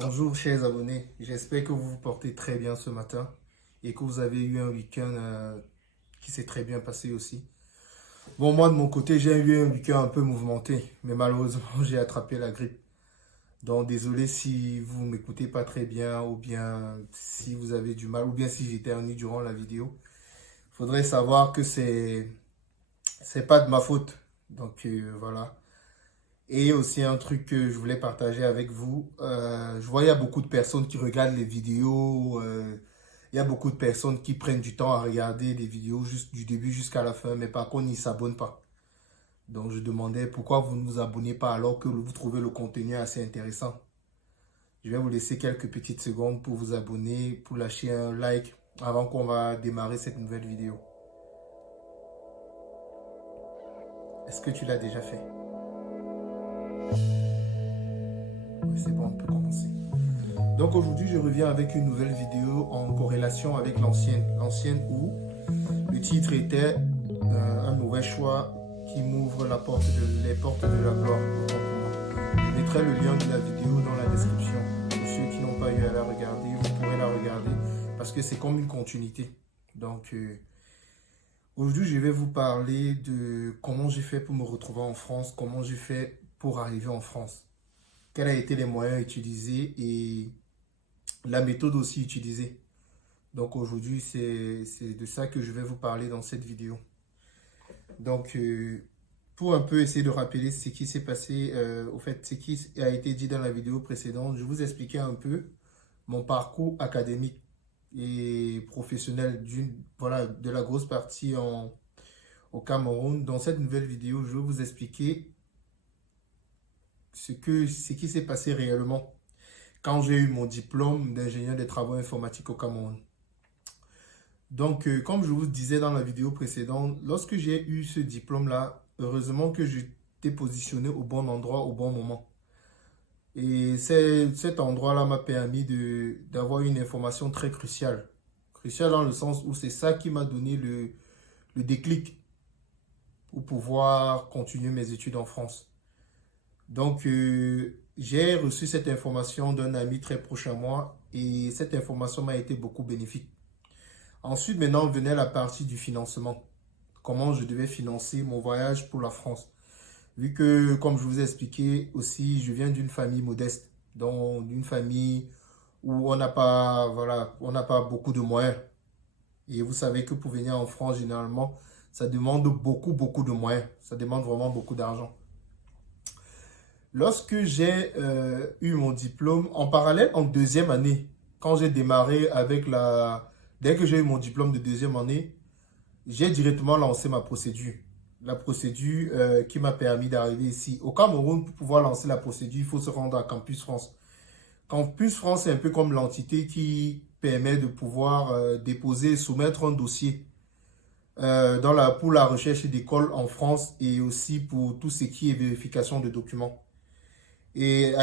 Bonjour chers abonnés, j'espère que vous vous portez très bien ce matin et que vous avez eu un week-end qui s'est très bien passé aussi. Bon, moi de mon côté, j'ai eu un week-end un peu mouvementé, mais malheureusement j'ai attrapé la grippe. Donc désolé si vous ne m'écoutez pas très bien ou bien si vous avez du mal ou bien si j'éternue durant la vidéo. Il faudrait savoir que c'est pas de ma faute. Donc voilà. Et aussi un truc que je voulais partager avec vous. Je vois il y a beaucoup de personnes qui regardent les vidéos. Il y a beaucoup de personnes qui prennent du temps à regarder les vidéos juste du début jusqu'à la fin. Mais par contre, ils ne s'abonnent pas. Donc je demandais pourquoi vous ne vous abonnez pas alors que vous trouvez le contenu assez intéressant. Je vais vous laisser quelques petites secondes pour vous abonner, pour lâcher un like avant qu'on va démarrer cette nouvelle vidéo. Est-ce que tu l'as déjà fait? Oui, c'est bon, on peut commencer. Donc aujourd'hui, je reviens avec une nouvelle vidéo en corrélation avec l'ancienne. L'ancienne où le titre était un mauvais choix qui m'ouvre les portes de la gloire. Je mettrai le lien de la vidéo dans la description. Pour ceux qui n'ont pas eu à la regarder, vous pourrez la regarder parce que c'est comme une continuité. Donc aujourd'hui, je vais vous parler de comment j'ai fait pour me retrouver en France, comment j'ai fait pour arriver en France. Quels ont été les moyens utilisés et la méthode aussi utilisée. Donc aujourd'hui, c'est de ça que je vais vous parler dans cette vidéo. Donc, pour un peu essayer de rappeler ce qui s'est passé, au fait, ce qui a été dit dans la vidéo précédente, je vous expliquais un peu mon parcours académique et professionnel voilà, de la grosse partie au Cameroun. Dans cette nouvelle vidéo, je vais vous expliquer ce qui s'est passé réellement quand j'ai eu mon diplôme d'ingénieur des travaux informatiques au Cameroun. Donc, comme je vous disais dans la vidéo précédente, lorsque j'ai eu ce diplôme-là, heureusement que j'étais positionné au bon endroit, au bon moment. Et cet endroit-là m'a permis d'avoir une information très cruciale. Cruciale dans le sens où c'est ça qui m'a donné le déclic pour pouvoir continuer mes études en France. Donc, j'ai reçu cette information d'un ami très proche à moi et cette information m'a été beaucoup bénéfique. Ensuite, maintenant, venait la partie du financement. Comment je devais financer mon voyage pour la France. Vu que, comme je vous ai expliqué aussi, je viens d'une famille modeste. Donc, d'une famille où on n'a pas, voilà, on n'a pas beaucoup de moyens. Et vous savez que pour venir en France, généralement, ça demande beaucoup de moyens. Ça demande vraiment beaucoup d'argent. Lorsque j'ai eu mon diplôme, en parallèle, en deuxième année, quand j'ai démarré avec dès que j'ai eu mon diplôme de deuxième année, j'ai directement lancé ma procédure. La procédure qui m'a permis d'arriver ici. Au Cameroun, pour pouvoir lancer la procédure, il faut se rendre à Campus France. Campus France, c'est un peu comme l'entité qui permet de pouvoir déposer et soumettre un dossier pour la recherche d'écoles en France et aussi pour tout ce qui est vérification de documents. Et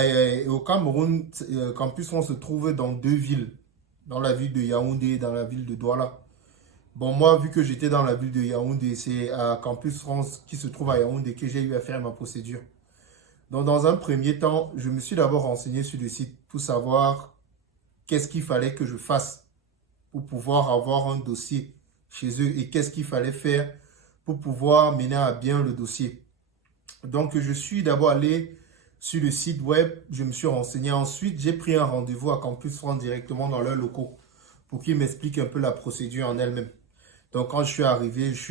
au Cameroun, Campus France se trouve dans deux villes, dans la ville de Yaoundé et dans la ville de Douala. Bon, moi, vu que j'étais dans la ville de Yaoundé, c'est à Campus France qui se trouve à Yaoundé que j'ai eu à faire ma procédure. Donc, dans un premier temps, je me suis d'abord renseigné sur le site pour savoir qu'est-ce qu'il fallait que je fasse pour pouvoir avoir un dossier chez eux et qu'est-ce qu'il fallait faire pour pouvoir mener à bien le dossier. Donc, je suis d'abord allé sur le site web, je me suis renseigné. Ensuite, j'ai pris un rendez-vous à Campus France directement dans leurs locaux pour qu'ils m'expliquent un peu la procédure en elle-même. Donc, quand je suis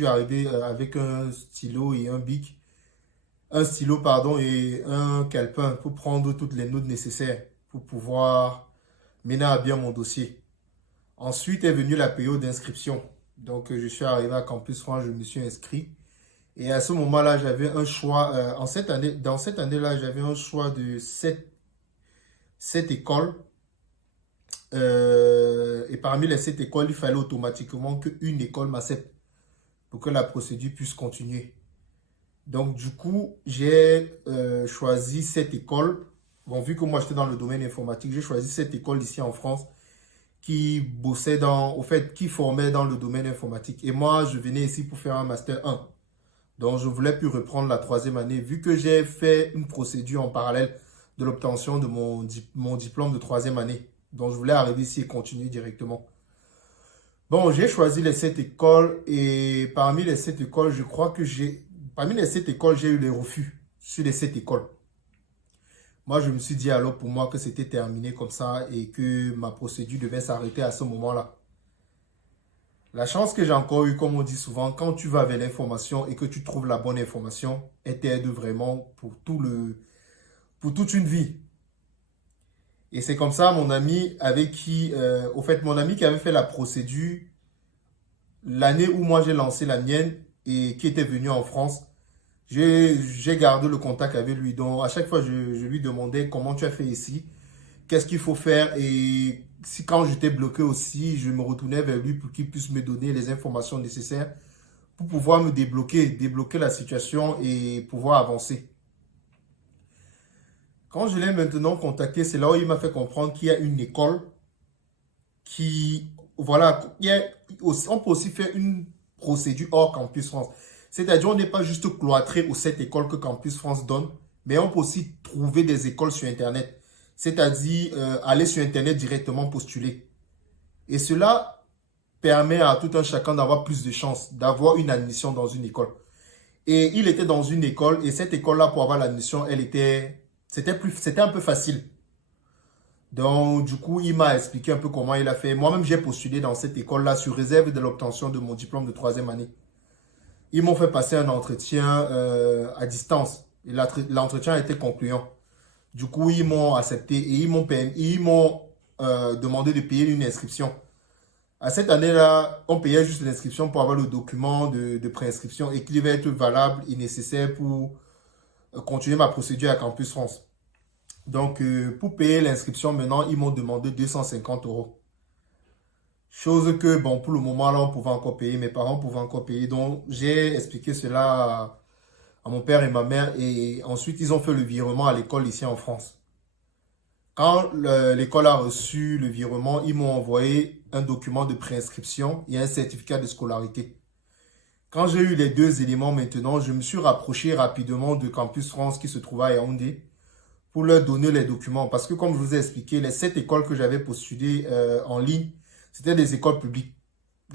arrivé avec un stylo et un bic, un stylo, pardon, et un calepin pour prendre toutes les notes nécessaires pour pouvoir mener à bien mon dossier. Ensuite est venue la période d'inscription. Donc, je suis arrivé à Campus France, je me suis inscrit. Et à ce moment-là, j'avais un choix, dans cette année-là, j'avais un choix de 7 écoles. Et parmi les 7 écoles, il fallait automatiquement qu'une école m'accepte pour que la procédure puisse continuer. Donc, du coup, j'ai choisi cette école. Bon, vu que moi, j'étais dans le domaine informatique, j'ai choisi cette école ici en France qui bossait au fait, qui formait dans le domaine informatique. Et moi, je venais ici pour faire un Master 1. Donc, je voulais plus reprendre la troisième année, vu que j'ai fait une procédure en parallèle de l'obtention de mon diplôme de troisième année. Donc, je voulais arriver ici et continuer directement. Bon, j'ai choisi les 7 écoles et parmi les 7 écoles, je crois que parmi les 7 écoles, j'ai eu les refus sur les 7 écoles. Moi, je me suis dit alors pour moi que c'était terminé comme ça et que ma procédure devait s'arrêter à ce moment-là. La chance que j'ai encore eue, comme on dit souvent, quand tu vas vers l'information et que tu trouves la bonne information, elle t'aide vraiment pour toute une vie. Et c'est comme ça, mon ami avec qui, au fait, mon ami qui avait fait la procédure l'année où moi j'ai lancé la mienne et qui était venu en France, j'ai gardé le contact avec lui. Donc, à chaque fois, je lui demandais comment tu as fait ici, qu'est-ce qu'il faut faire. Et si quand j'étais bloqué aussi, je me retournais vers lui pour qu'il puisse me donner les informations nécessaires pour pouvoir me débloquer la situation et pouvoir avancer. Quand je l'ai maintenant contacté, c'est là où il m'a fait comprendre qu'il y a une école qui, voilà, on peut aussi faire une procédure hors Campus France. C'est-à-dire, on n'est pas juste cloîtré aux 7 écoles que Campus France donne, mais on peut aussi trouver des écoles sur Internet. C'est-à-dire, aller sur Internet directement postuler. Et cela permet à tout un chacun d'avoir plus de chances, d'avoir une admission dans une école. Et il était dans une école, et cette école-là, pour avoir l'admission, c'était un peu facile. Donc, du coup, il m'a expliqué un peu comment il a fait. Moi-même, j'ai postulé dans cette école-là sur réserve de l'obtention de mon diplôme de troisième année. Ils m'ont fait passer un entretien à distance. Et l'entretien a été concluant. Du coup, ils m'ont accepté et ils m'ont demandé de payer une inscription. À cette année-là, on payait juste l'inscription pour avoir le document de préinscription et qu'il devait être valable et nécessaire pour continuer ma procédure à Campus France. Donc, pour payer l'inscription, maintenant, ils m'ont demandé 250 euros. Chose que, bon, pour le moment, là, on pouvait encore payer. Mes parents pouvaient encore payer. Donc, j'ai expliqué cela à mon père et ma mère. Et ensuite, ils ont fait le virement à l'école ici en France. Quand l'école a reçu le virement, ils m'ont envoyé un document de préinscription et un certificat de scolarité. Quand j'ai eu les deux éléments maintenant, je me suis rapproché rapidement de Campus France qui se trouvait à Yaoundé pour leur donner les documents. Parce que comme je vous ai expliqué, les 7 écoles que j'avais postulées en ligne, c'était des écoles publiques.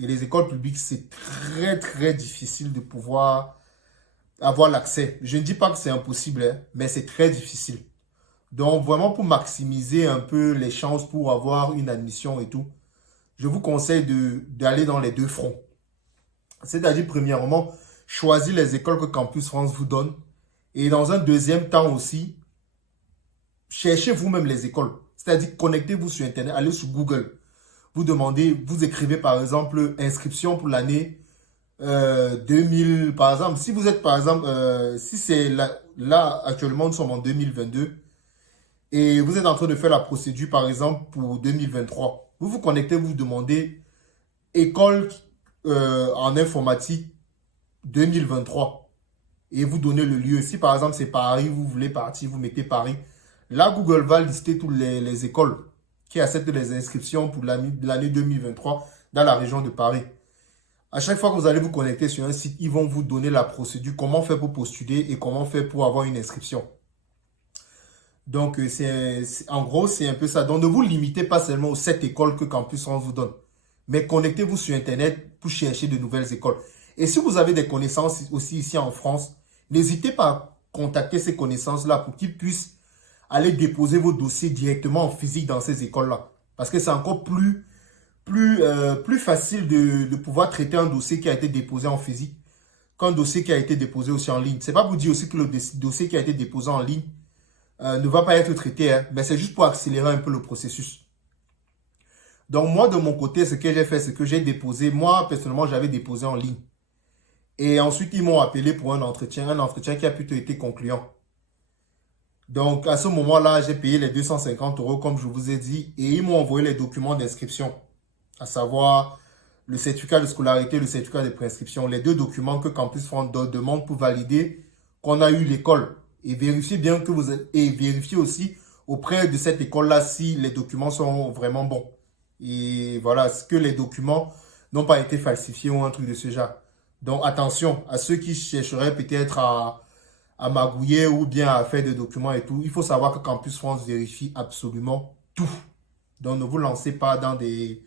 Et les écoles publiques, c'est très, très difficile de pouvoir avoir l'accès. Je ne dis pas que c'est impossible, hein, mais c'est très difficile. Donc, vraiment, pour maximiser un peu les chances pour avoir une admission et tout, je vous conseille d'aller dans les deux fronts. C'est-à-dire, premièrement, choisir les écoles que Campus France vous donne. Et dans un deuxième temps aussi, cherchez vous-même les écoles. C'est-à-dire, connectez-vous sur Internet, allez sur Google. Vous demandez, vous écrivez par exemple inscription pour l'année 2000, par exemple. Si vous êtes par exemple, si c'est là actuellement nous sommes en 2022 et vous êtes en train de faire la procédure par exemple pour 2023, vous vous connectez, vous demandez école en informatique 2023 et vous donnez le lieu. Si par exemple c'est Paris, vous voulez partir, vous mettez Paris. Là, Google va lister toutes les écoles qui acceptent les inscriptions pour l'année 2023 dans la région de Paris. À chaque fois que vous allez vous connecter sur un site, ils vont vous donner la procédure, comment faire pour postuler et comment faire pour avoir une inscription. Donc, en gros, c'est un peu ça. Donc, ne vous limitez pas seulement aux 7 écoles que Campus France vous donne, mais connectez-vous sur Internet pour chercher de nouvelles écoles. Et si vous avez des connaissances aussi ici en France, n'hésitez pas à contacter ces connaissances-là pour qu'ils puissent aller déposer vos dossiers directement en physique dans ces écoles-là. Parce que c'est encore plus facile de pouvoir traiter un dossier qui a été déposé en physique qu'un dossier qui a été déposé aussi en ligne. C'est pas pour dire aussi que le dossier qui a été déposé en ligne ne va pas être traité, hein, mais c'est juste pour accélérer un peu le processus. Donc moi, de mon côté, ce que j'ai fait, c'est que j'ai déposé, moi personnellement, j'avais déposé en ligne. Et ensuite, ils m'ont appelé pour un entretien qui a plutôt été concluant. Donc, à ce moment-là, j'ai payé les 250 euros, comme je vous ai dit, et ils m'ont envoyé les documents d'inscription, à savoir le certificat de scolarité et le certificat de préinscription, les deux documents que Campus France demande pour valider qu'on a eu l'école. Et vérifiez bien que vous êtes, et vérifiez aussi auprès de cette école-là si les documents sont vraiment bons. Et voilà, est-ce que les documents n'ont pas été falsifiés ou un truc de ce genre. Donc attention à ceux qui chercheraient peut-être à magouiller ou bien à faire des documents et tout. Il faut savoir que Campus France vérifie absolument tout. Donc ne vous lancez pas dans des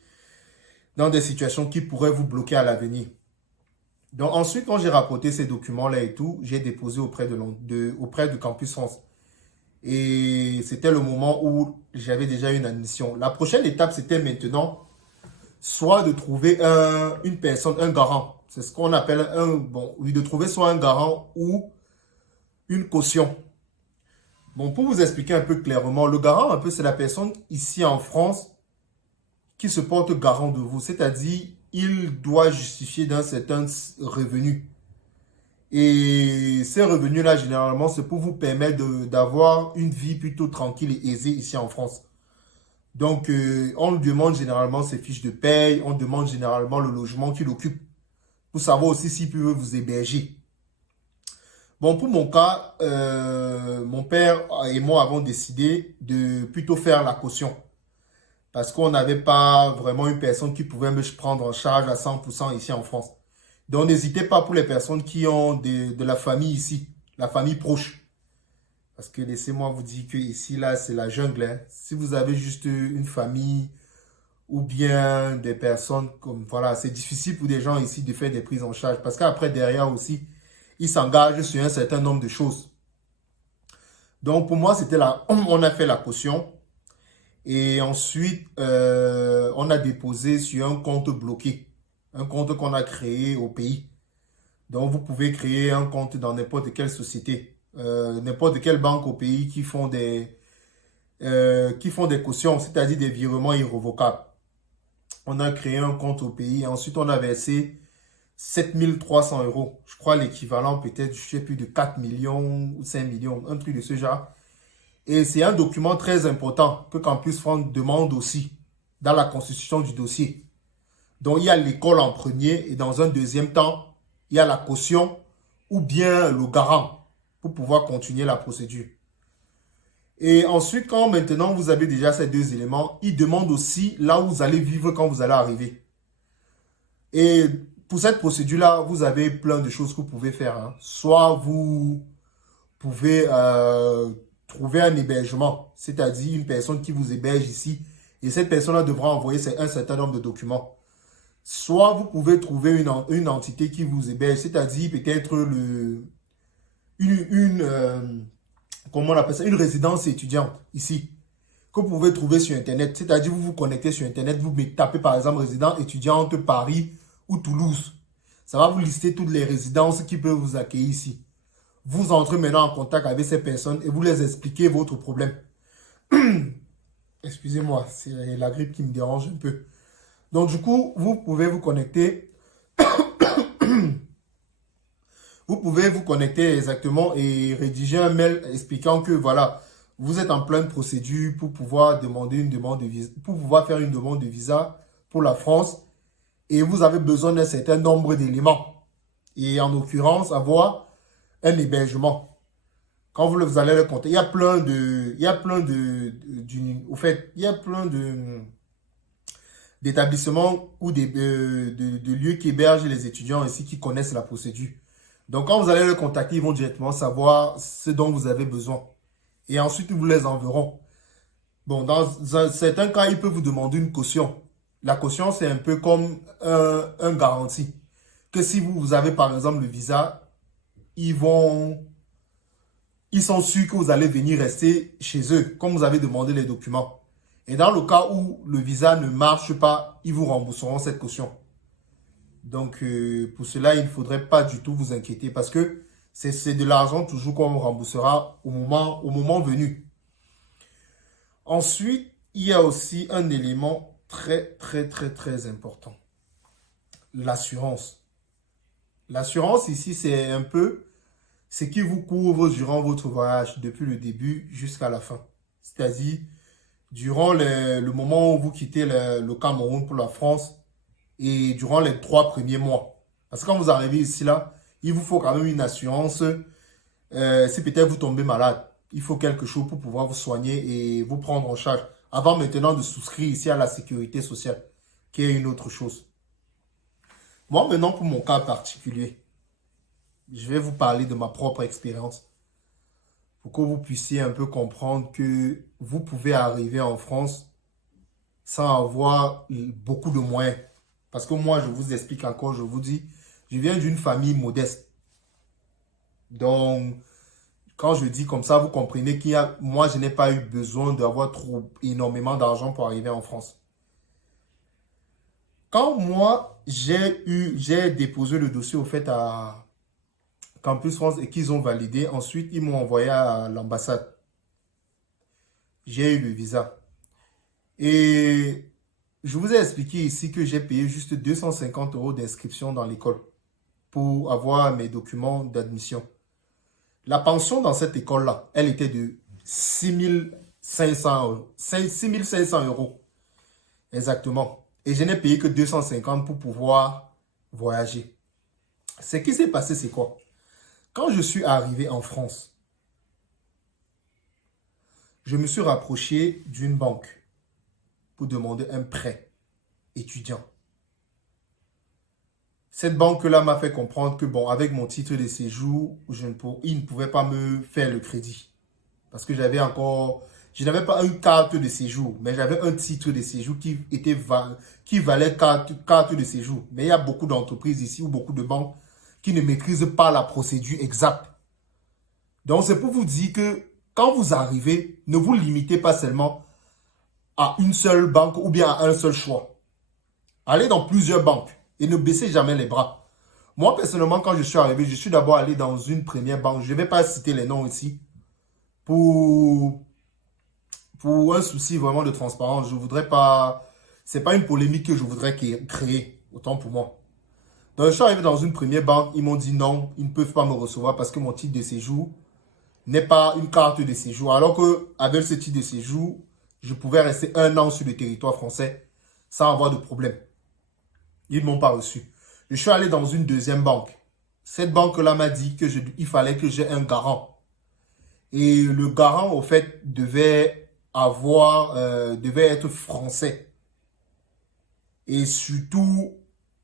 situations qui pourraient vous bloquer à l'avenir. Donc ensuite, quand j'ai rapporté ces documents-là et tout, j'ai déposé auprès de Campus France. Et c'était le moment où j'avais déjà une admission. La prochaine étape, c'était maintenant soit de trouver une personne, un garant. C'est ce qu'on appelle de trouver soit un garant ou une caution. Bon, pour vous expliquer un peu clairement, le garant, un peu, c'est la personne ici en France qui se porte garant de vous. C'est-à-dire, il doit justifier d'un certain revenu. Et ces revenus-là, généralement, c'est pour vous permettre d'avoir une vie plutôt tranquille et aisée ici en France. Donc, on demande généralement ses fiches de paye, on demande généralement le logement qu'il occupe, pour savoir aussi s'il peut vous héberger. Bon, pour mon cas, mon père et moi avons décidé de plutôt faire la caution. Parce qu'on n'avait pas vraiment une personne qui pouvait me prendre en charge à 100% ici en France. Donc, n'hésitez pas pour les personnes qui ont de la famille ici, la famille proche. Parce que laissez-moi vous dire que ici, là, c'est la jungle. Hein. Si vous avez juste une famille ou bien des personnes comme, voilà, c'est difficile pour des gens ici de faire des prises en charge. Parce qu'après, derrière aussi, ils s'engagent sur un certain nombre de choses. Donc, pour moi, c'était là, on a fait la caution. Et ensuite, on a déposé sur un compte bloqué. Un compte qu'on a créé au pays. Donc, vous pouvez créer un compte dans n'importe quelle société, n'importe quelle banque au pays qui font des cautions, c'est-à-dire des virements irrévocables. On a créé un compte au pays et ensuite, on a versé 7 300 €. Je crois l'équivalent peut-être, je sais plus, de 4 millions ou 5 millions, un truc de ce genre. Et c'est un document très important que Campus France demande aussi dans la constitution du dossier. Donc, il y a l'école en premier et dans un deuxième temps, il y a la caution ou bien le garant pour pouvoir continuer la procédure. Et ensuite, quand maintenant vous avez déjà ces deux éléments, il demande aussi là où vous allez vivre quand vous allez arriver. Et pour cette procédure-là, vous avez plein de choses que vous pouvez faire. Hein. Soit vous pouvez trouver un hébergement, c'est-à-dire une personne qui vous héberge ici. Et cette personne-là devra envoyer un certain nombre de documents. Soit vous pouvez trouver une entité qui vous héberge, c'est-à-dire peut-être comment on appelle ça, une résidence étudiante ici, que vous pouvez trouver sur Internet. C'est-à-dire vous vous connectez sur Internet, vous tapez par exemple résidence étudiante Paris ou Toulouse. Ça va vous lister toutes les résidences qui peuvent vous accueillir ici. Vous entrez maintenant en contact avec ces personnes et vous les expliquez votre problème. Excusez-moi, c'est la grippe qui me dérange un peu. Donc, du coup, vous pouvez vous connecter. Vous pouvez vous connecter exactement et rédiger un mail expliquant que, voilà, vous êtes en pleine procédure pour pouvoir demander une demande de visa, pour pouvoir faire une demande de visa pour la France et vous avez besoin d'un certain nombre d'éléments. Et en l'occurrence, avoir un hébergement. Quand vous allez le compter, il y a plein de, au fait, il y a plein d'établissements ou de lieux qui hébergent les étudiants ici qui connaissent la procédure. Donc, quand vous allez les contacter, ils vont directement savoir ce dont vous avez besoin. Et ensuite, ils vous les enverront. Bon, dans certains cas, ils peuvent vous demander une caution. La caution, c'est un peu comme un garantie. Que si vous avez, par exemple, le visa, ils sont sûrs que vous allez venir rester chez eux, comme vous avez demandé les documents. Et dans le cas où le visa ne marche pas, ils vous rembourseront cette caution. Donc, pour cela, il ne faudrait pas du tout vous inquiéter parce que c'est de l'argent toujours qu'on vous remboursera au moment venu. Ensuite, il y a aussi un élément très, très, très, très important. L'assurance. L'assurance ici, c'est un peu ce qui vous couvre durant votre voyage, depuis le début jusqu'à la fin. C'est-à-dire, durant le moment où vous quittez le Cameroun pour la France et durant les 3 premiers mois. Parce que quand vous arrivez ici, là, il vous faut quand même une assurance Si peut-être vous tombez malade, il faut quelque chose pour pouvoir vous soigner et vous prendre en charge. Avant maintenant de souscrire ici à la sécurité sociale, qui est une autre chose. Moi maintenant, pour mon cas particulier, je vais vous parler de ma propre expérience pour que vous puissiez un peu comprendre que vous pouvez arriver en France sans avoir beaucoup de moyens. Parce que moi, je vous explique encore, je vous dis, je viens d'une famille modeste. Donc, quand je dis comme ça, vous comprenez moi, je n'ai pas eu besoin d'avoir trop énormément d'argent pour arriver en France. Quand moi, j'ai déposé le dossier au fait à Campus France et qu'ils ont validé, ensuite, ils m'ont envoyé à l'ambassade. J'ai eu le visa. Et je vous ai expliqué ici que j'ai payé juste 250 € d'inscription dans l'école pour avoir mes documents d'admission. La pension dans cette école-là, elle était de 6500 €. 6500 € exactement. Et je n'ai payé que 250 pour pouvoir voyager. Ce qui s'est passé, c'est quoi? Quand je suis arrivé en France, je me suis rapproché d'une banque pour demander un prêt étudiant. Cette banque-là m'a fait comprendre que, bon, avec mon titre de séjour, il ne pouvait pas me faire le crédit. Parce que je n'avais pas une carte de séjour, mais j'avais un titre de séjour qui valait carte de séjour. Mais il y a beaucoup d'entreprises ici ou beaucoup de banques qui ne maîtrisent pas la procédure exacte. Donc, c'est pour vous dire que quand vous arrivez, ne vous limitez pas seulement à une seule banque ou bien à un seul choix. Allez dans plusieurs banques et ne baissez jamais les bras. Moi, personnellement, quand je suis arrivé, je suis d'abord allé dans une première banque. Je ne vais pas citer les noms ici pour un souci vraiment de transparence. Je voudrais pas... C'est pas une polémique que je voudrais créer, autant pour moi. Donc, je suis arrivé dans une première banque. Ils m'ont dit non, ils ne peuvent pas me recevoir parce que mon titre de séjour n'est pas une carte de séjour. Alors qu'avec ce titre de séjour, je pouvais rester 1 an sur le territoire français sans avoir de problème. Ils ne m'ont pas reçu. Je suis allé dans une deuxième banque. Cette banque-là m'a dit qu'il fallait que j'ai un garant. Et le garant, au fait, devait être français. Et surtout,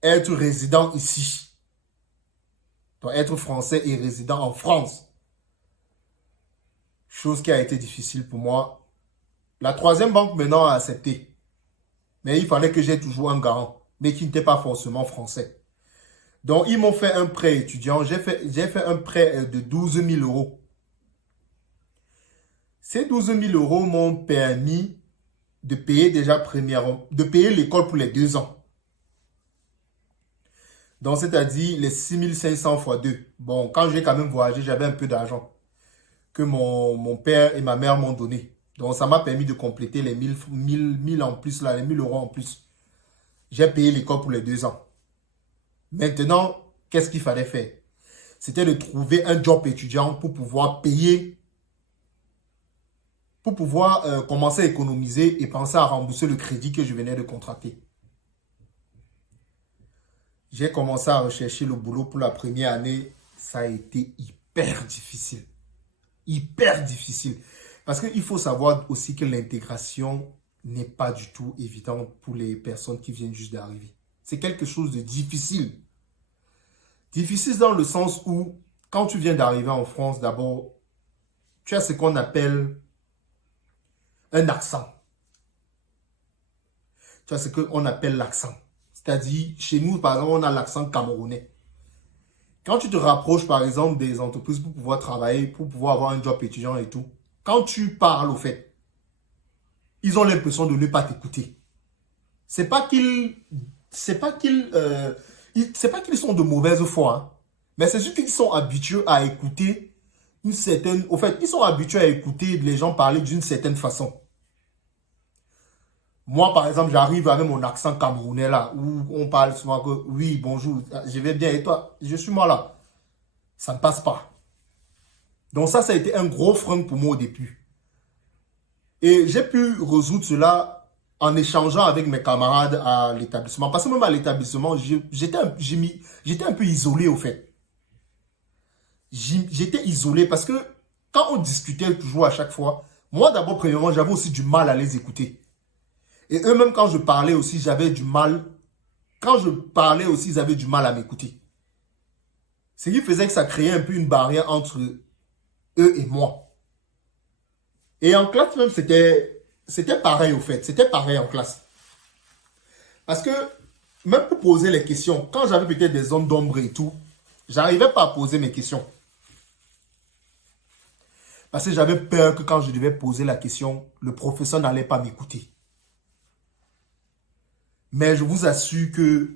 être résident ici. Donc, être français et résident en France. Chose qui a été difficile pour moi. La troisième banque maintenant a accepté. Mais il fallait que j'ai toujours un garant, mais qui n'était pas forcément français. Donc, ils m'ont fait un prêt étudiant. J'ai fait un prêt de 12 000 €. Ces 12 000 € m'ont permis de payer de payer l'école pour les 2 ans. Donc, c'est-à-dire les 6 500 fois 2. Bon, quand j'ai quand même voyagé, j'avais un peu d'argent que mon père et ma mère m'ont donné. Donc, ça m'a permis de compléter les 1000 en plus, là, les 1000 € en plus. J'ai payé l'école pour les 2 ans. Maintenant, qu'est-ce qu'il fallait faire? C'était de trouver un job étudiant pour pouvoir payer, pour pouvoir commencer à économiser et penser à rembourser le crédit que je venais de contracter. J'ai commencé à rechercher le boulot pour la première année. Ça a été hyper difficile. Hyper difficile. Parce qu'il faut savoir aussi que l'intégration n'est pas du tout évidente pour les personnes qui viennent juste d'arriver. C'est quelque chose de difficile. Difficile dans le sens où, quand tu viens d'arriver en France, d'abord, tu as ce qu'on appelle un accent. Tu as ce qu'on appelle l'accent. C'est-à-dire, chez nous, par exemple, on a l'accent camerounais. Quand tu te rapproches, par exemple, des entreprises pour pouvoir travailler, pour pouvoir avoir un job étudiant et tout, quand tu parles, au fait, ils ont l'impression de ne pas t'écouter. C'est pas qu'ils sont de mauvaise foi, hein, mais c'est juste qu'ils sont habitués à écouter ils sont habitués à écouter les gens parler d'une certaine façon. Moi, par exemple, j'arrive avec mon accent camerounais là, où on parle souvent que oui, bonjour, je vais bien et toi, je suis moi là. Ça ne passe pas. Donc ça a été un gros frein pour moi au début. Et j'ai pu résoudre cela en échangeant avec mes camarades à l'établissement. Parce que même à l'établissement, j'étais un peu isolé au fait. J'étais isolé parce que quand on discutait toujours à chaque fois, moi d'abord, premièrement, j'avais aussi du mal à les écouter. Et eux-mêmes, quand je parlais aussi, j'avais du mal. Quand je parlais aussi, ils avaient du mal à m'écouter. Ce qui faisait que ça créait un peu une barrière entre eux et moi. Et en classe même, c'était pareil au fait. C'était pareil en classe. Parce que même pour poser les questions, quand j'avais peut-être des zones d'ombre et tout, j'arrivais pas à poser mes questions. Parce que j'avais peur que quand je devais poser la question, le professeur n'allait pas m'écouter. Mais je vous assure que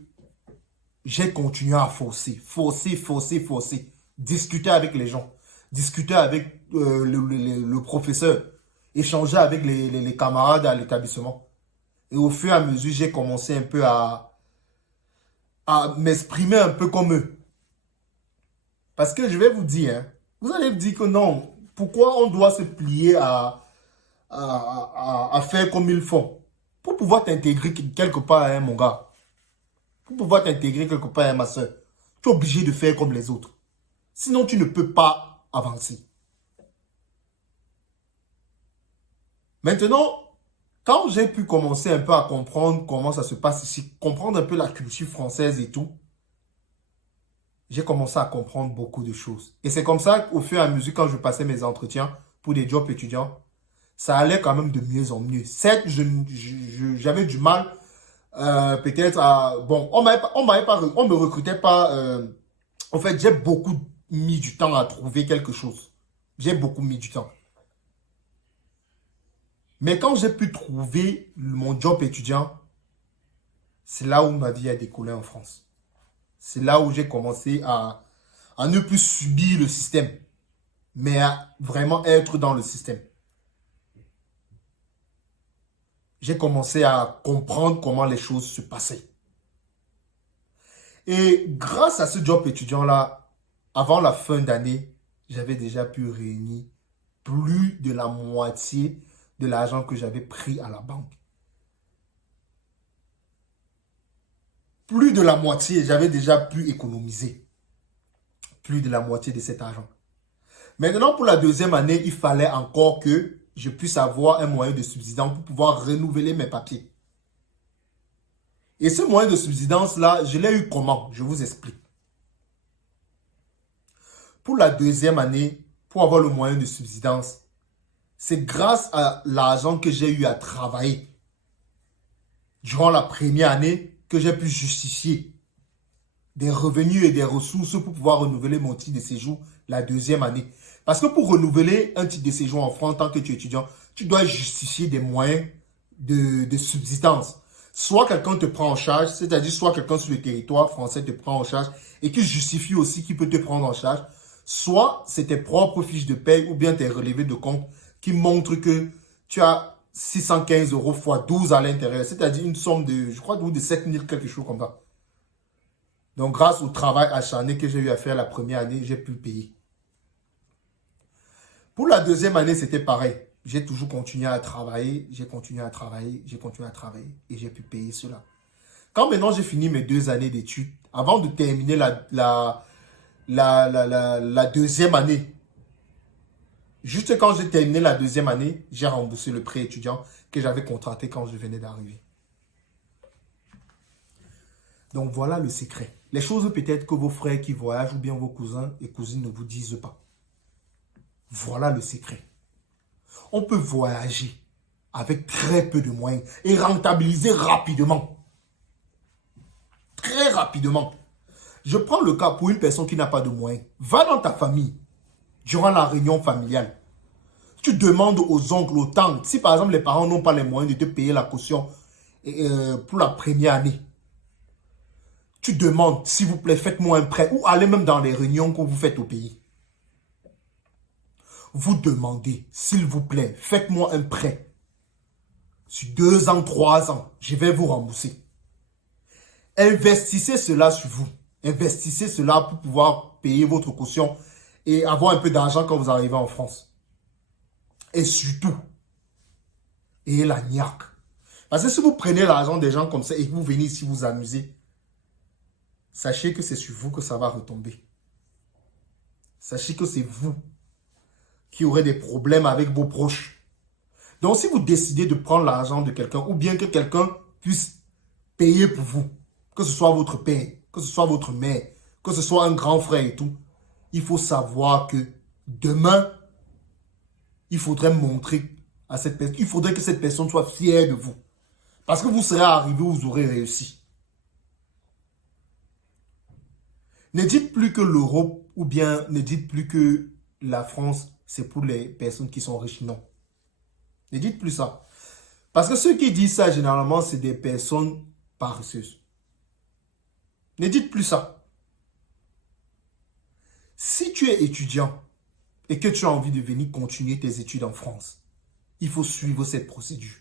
j'ai continué à forcer. Discuter avec les gens. Discuter avec le professeur. Échanger avec les camarades à l'établissement. Et au fur et à mesure, j'ai commencé un peu à m'exprimer un peu comme eux. Parce que je vais vous dire, hein, vous allez me dire que non, pourquoi on doit se plier à faire comme ils font? Pour pouvoir t'intégrer quelque part, hein, mon gars. Pour pouvoir t'intégrer quelque part, hein, ma soeur. Tu es obligé de faire comme les autres. Sinon, tu ne peux pas avancer. Maintenant, quand j'ai pu commencer un peu à comprendre comment ça se passe ici, comprendre un peu la culture française et tout, j'ai commencé à comprendre beaucoup de choses. Et c'est comme ça qu'au fur et à mesure, quand je passais mes entretiens pour des jobs étudiants, ça allait quand même de mieux en mieux. Certes, j'avais du mal peut-être à... Bon, on me recrutait pas... en fait, j'ai beaucoup mis du temps à trouver quelque chose. J'ai beaucoup mis du temps. Mais quand j'ai pu trouver mon job étudiant, c'est là où ma vie a décollé en France. C'est là où j'ai commencé à ne plus subir le système, mais à vraiment être dans le système. J'ai commencé à comprendre comment les choses se passaient. Et grâce à ce job étudiant-là, avant la fin d'année, j'avais déjà pu réunir plus de la moitié de l'argent que j'avais pris à la banque. Plus de la moitié, j'avais déjà pu économiser. Plus de la moitié de cet argent. Maintenant, pour la deuxième année, il fallait encore que je puisse avoir un moyen de subsistance pour pouvoir renouveler mes papiers. Et ce moyen de subsistance-là, je l'ai eu comment? Je vous explique. Pour la deuxième année, pour avoir le moyen de subsistance, c'est grâce à l'argent que j'ai eu à travailler durant la première année que j'ai pu justifier des revenus et des ressources pour pouvoir renouveler mon titre de séjour la deuxième année. Parce que pour renouveler un titre de séjour en France, tant que tu es étudiant, tu dois justifier des moyens de subsistance. Soit quelqu'un te prend en charge, c'est-à-dire soit quelqu'un sur le territoire français te prend en charge et qui justifie aussi qu'il peut te prendre en charge. Soit c'est tes propres fiches de paie ou bien tes relevés de compte qui montrent que tu as 615 € fois 12 à l'intérieur, c'est-à-dire une somme de, je crois, de 7 000, quelque chose comme ça. Donc, grâce au travail acharné que j'ai eu à faire la première année, j'ai pu payer. Pour la deuxième année, c'était pareil. J'ai toujours continué à travailler, j'ai continué à travailler et j'ai pu payer cela. Quand maintenant j'ai fini mes 2 années d'études, avant de terminer la deuxième année, juste quand j'ai terminé la deuxième année, j'ai remboursé le prêt étudiant que j'avais contracté quand je venais d'arriver. Donc voilà le secret. Les choses peut-être que vos frères qui voyagent ou bien vos cousins et cousines ne vous disent pas. Voilà le secret. On peut voyager avec très peu de moyens et rentabiliser rapidement. Très rapidement. Je prends le cas pour une personne qui n'a pas de moyens. Va dans ta famille, durant la réunion familiale. Tu demandes aux oncles, aux tantes, si par exemple les parents n'ont pas les moyens de te payer la caution pour la première année. Tu demandes, s'il vous plaît, faites-moi un prêt ou allez même dans les réunions que vous faites au pays. Vous demandez, s'il vous plaît, faites-moi un prêt. Sur 2 ans, 3 ans, je vais vous rembourser. Investissez cela sur vous. Investissez cela pour pouvoir payer votre caution et avoir un peu d'argent quand vous arrivez en France. Et surtout, ayez la niaque. Parce que si vous prenez l'argent des gens comme ça et que vous venez ici vous amuser, sachez que c'est sur vous que ça va retomber. sachez que c'est vous qui aurez des problèmes avec vos proches. Donc, si vous décidez de prendre l'argent de quelqu'un ou bien que quelqu'un puisse payer pour vous, que ce soit votre père, que ce soit votre mère, que ce soit un grand frère et tout, il faut savoir que demain, il faudrait montrer à cette personne, il faudrait que cette personne soit fière de vous. Parce que vous serez arrivé où vous aurez réussi. Ne dites plus que l'Europe ou bien ne dites plus que la France, c'est pour les personnes qui sont riches. Non. Ne dites plus ça. Parce que ceux qui disent ça, généralement, c'est des personnes paresseuses. Ne dites plus ça. Si tu es étudiant et que tu as envie de venir continuer tes études en France, il faut suivre cette procédure.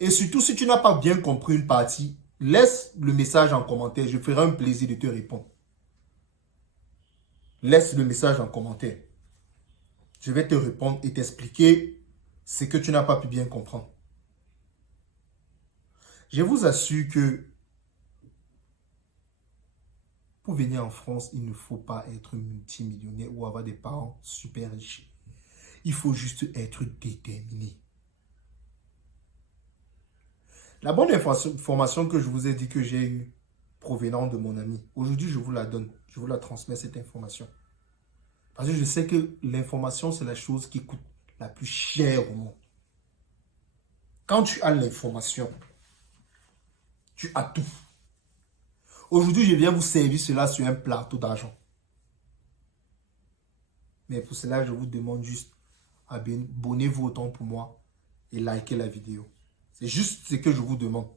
Et surtout, si tu n'as pas bien compris une partie, laisse le message en commentaire. Je ferai un plaisir de te répondre. Laisse le message en commentaire. Je vais te répondre et t'expliquer ce que tu n'as pas pu bien comprendre. Je vous assure que pour venir en France, il ne faut pas être multimillionnaire ou avoir des parents super riches. Il faut juste être déterminé. La bonne information que je vous ai dit que j'ai eue provenant de mon ami, aujourd'hui je vous la donne, je vous la transmets cette information. Parce que je sais que l'information c'est la chose qui coûte la plus chère au monde. Quand tu as l'information, tu as tout. Aujourd'hui je viens vous servir cela sur un plateau d'argent. Mais pour cela je vous demande juste abonnez-vous autant pour moi et likez la vidéo. C'est juste ce que je vous demande.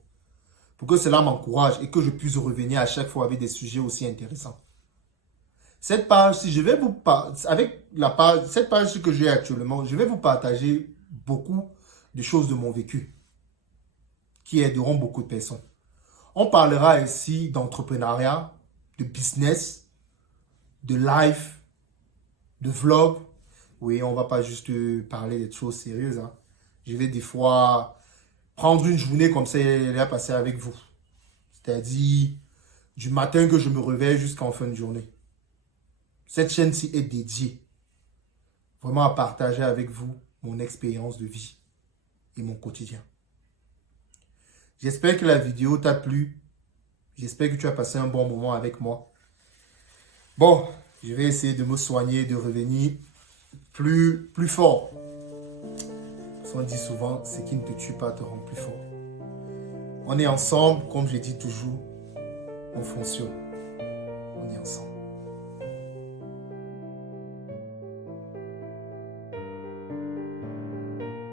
Pour que cela m'encourage et que je puisse revenir à chaque fois avec des sujets aussi intéressants. Cette page, si je vais vous avec la page, cette page que j'ai actuellement, je vais vous partager beaucoup de choses de mon vécu qui aideront beaucoup de personnes. On parlera ici d'entrepreneuriat, de business, de life, de vlog. Oui, on ne va pas juste parler des choses sérieuses. Hein. Je vais des fois prendre une journée comme ça et la passer avec vous. C'est-à-dire du matin que je me réveille jusqu'en fin de journée. Cette chaîne-ci est dédiée vraiment à partager avec vous mon expérience de vie et mon quotidien. J'espère que la vidéo t'a plu. J'espère que tu as passé un bon moment avec moi. Bon, je vais essayer de me soigner, de revenir plus fort. On dit souvent, ce qui ne te tue pas te rend plus fort. On est ensemble, comme je dis toujours, on fonctionne. On est ensemble.